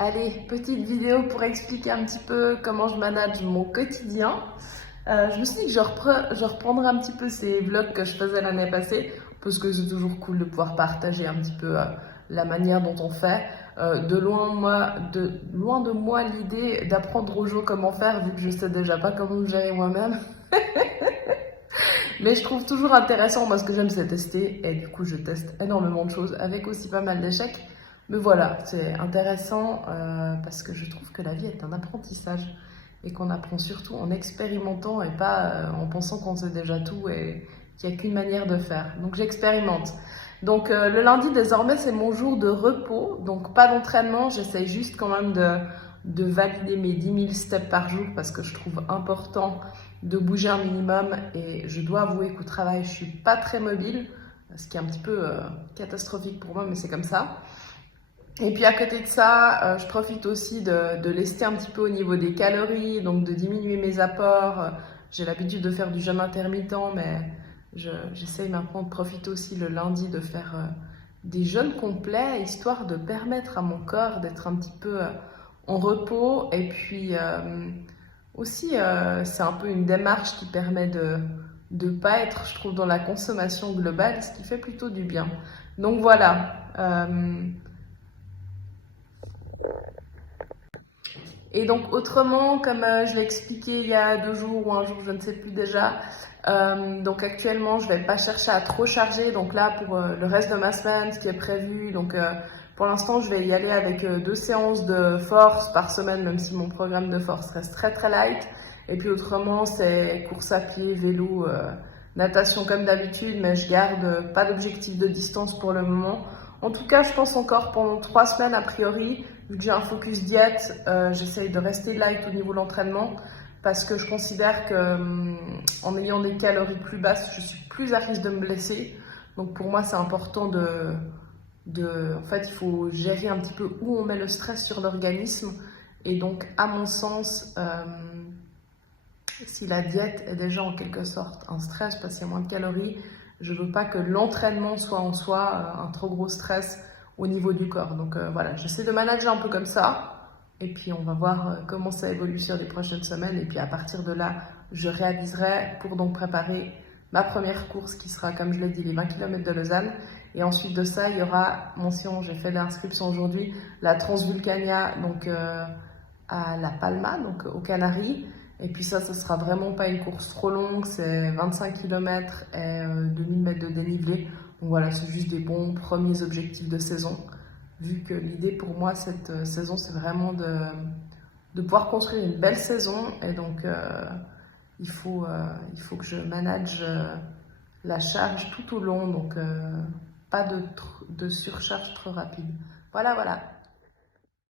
Allez, petite vidéo pour expliquer un petit peu comment je manage mon quotidien. Je me suis dit que je reprendrai un petit peu ces vlogs que je faisais l'année passée parce que c'est toujours cool de pouvoir partager un petit peu la manière dont on fait. Loin de moi l'idée d'apprendre aux gens comment faire vu que je sais déjà pas comment me gérer moi-même. Mais je trouve toujours intéressant, moi ce que j'aime c'est tester et du coup je teste énormément de choses avec aussi pas mal d'échecs. Mais voilà, c'est intéressant parce que je trouve que la vie est un apprentissage et qu'on apprend surtout en expérimentant et pas en pensant qu'on sait déjà tout et qu'il n'y a qu'une manière de faire. Donc j'expérimente. Donc le lundi désormais c'est mon jour de repos, donc pas d'entraînement, j'essaye juste quand même de valider mes 10 000 steps par jour parce que je trouve important de bouger un minimum et je dois avouer qu'au travail je suis pas très mobile, ce qui est un petit peu catastrophique pour moi mais c'est comme ça. Et puis à côté de ça, je profite aussi de lester un petit peu au niveau des calories, donc de diminuer mes apports. J'ai l'habitude de faire du jeûne intermittent, mais j'essaye maintenant de profiter aussi le lundi de faire des jeûnes complets, histoire de permettre à mon corps d'être un petit peu en repos. Et puis aussi, c'est un peu une démarche qui permet de ne pas être, je trouve, dans la consommation globale, ce qui fait plutôt du bien. Donc voilà. Et donc autrement, comme je l'ai expliqué il y a 2 jours ou un jour, je ne sais plus déjà, donc actuellement je vais pas chercher à trop charger. Donc là pour le reste de ma semaine, ce qui est prévu, donc pour l'instant je vais y aller avec 2 séances de force par semaine, même si mon programme de force reste très très light. Et puis autrement c'est course à pied, vélo, natation comme d'habitude, mais je garde pas d'objectif de distance pour le moment. En tout cas, je pense encore pendant 3 semaines a priori, vu que j'ai un focus diète, j'essaye de rester light au niveau de l'entraînement parce que je considère que en ayant des calories plus basses, je suis plus à risque de me blesser. Donc pour moi, c'est important en fait, il faut gérer un petit peu où on met le stress sur l'organisme. Et donc, à mon sens, si la diète est déjà en quelque sorte un stress parce qu'il y a moins de calories, je veux pas que l'entraînement soit en soi un trop gros stress au niveau du corps. Donc voilà, j'essaie de manager un peu comme ça. Et puis on va voir comment ça évolue sur les prochaines semaines. Et puis à partir de là, je réaviserai pour donc préparer ma première course qui sera, comme je l'ai dit, les 20 km de Lausanne. Et ensuite de ça, il y aura, mention, j'ai fait l'inscription aujourd'hui, la Transvulcania, donc à La Palma, donc aux Canaries. Et puis ça sera vraiment pas une course trop longue, c'est 25 km et 2000 mètres de dénivelé. Donc voilà, c'est juste des bons premiers objectifs de saison. Vu que l'idée pour moi cette saison, c'est vraiment de pouvoir construire une belle saison. Et donc il faut que je manage la charge tout au long, donc pas de surcharge trop rapide. Voilà, voilà.